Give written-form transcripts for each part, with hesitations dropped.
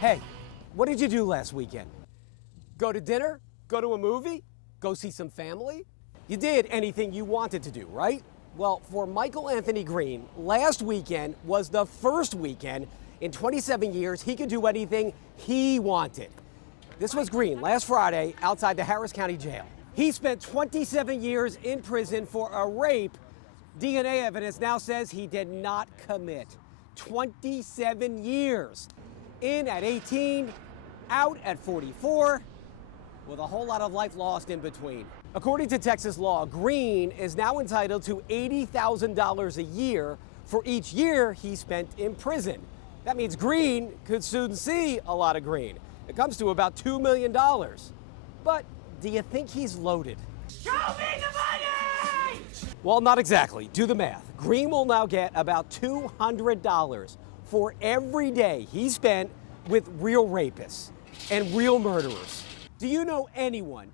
Hey, what did you do last weekend? Go to dinner? Go to a movie? Go see some family? You did anything you wanted to do, right? Well, for Michael Anthony Green, last weekend was the first weekend in 27 years he could do anything he wanted. This was Green last Friday outside the Harris County Jail. He spent 27 years in prison for a rape DNA evidence now says he did not commit. 27 years. In at 18, out at 44, with a whole lot of life lost in between. According to Texas law, Green is now entitled to $80,000 a year for each year he spent in prison. That means Green could soon see a lot of green. It comes to about $2 million. But do you think he's loaded? Show me the money! Well, not exactly. Do the math. Green will now get about $200 for every day he spent with real rapists and real murderers. Do you know anyone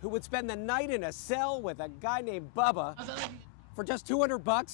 who would spend the night in a cell with a guy named Bubba for just $200?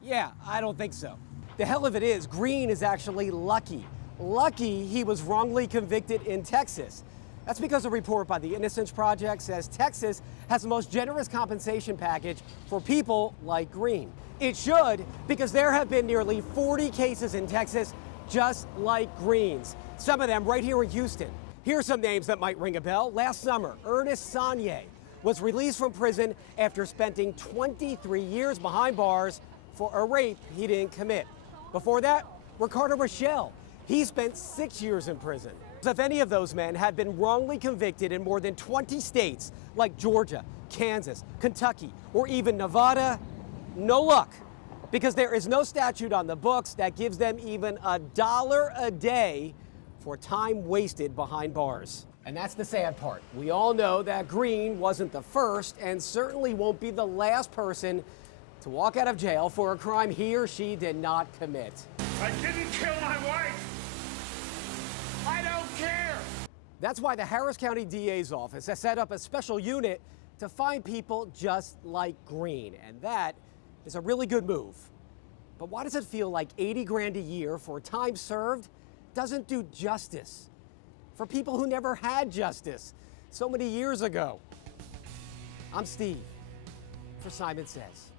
Yeah, I don't think so. The hell of it is, Green is actually lucky. Lucky he was wrongly convicted in Texas. That's because a report by the Innocence Project says Texas has the most generous compensation package for people like Green. It should, because there have been nearly 40 cases in Texas just like Green's, some of them right here in Houston. Here are some names that might ring a bell. Last summer, Ernest Sagne was released from prison after spending 23 years behind bars for a rape he didn't commit. Before that, Ricardo Rochelle. He spent 6 years in prison. If any of those men had been wrongly convicted in more than 20 states like Georgia, Kansas, Kentucky, or even Nevada, no luck, because there is no statute on the books that gives them even $1 a day for time wasted behind bars. And that's the sad part. We all know that Green wasn't the first and certainly won't be the last person to walk out of jail for a crime he or she did not commit. I didn't kill my wife! I don't care! That's why the Harris County DA's office has set up a special unit to find people just like Green, and that is a really good move. But why does it feel like 80 grand a year for time served doesn't do justice for people who never had justice so many years ago? I'm Steve for Simon Says.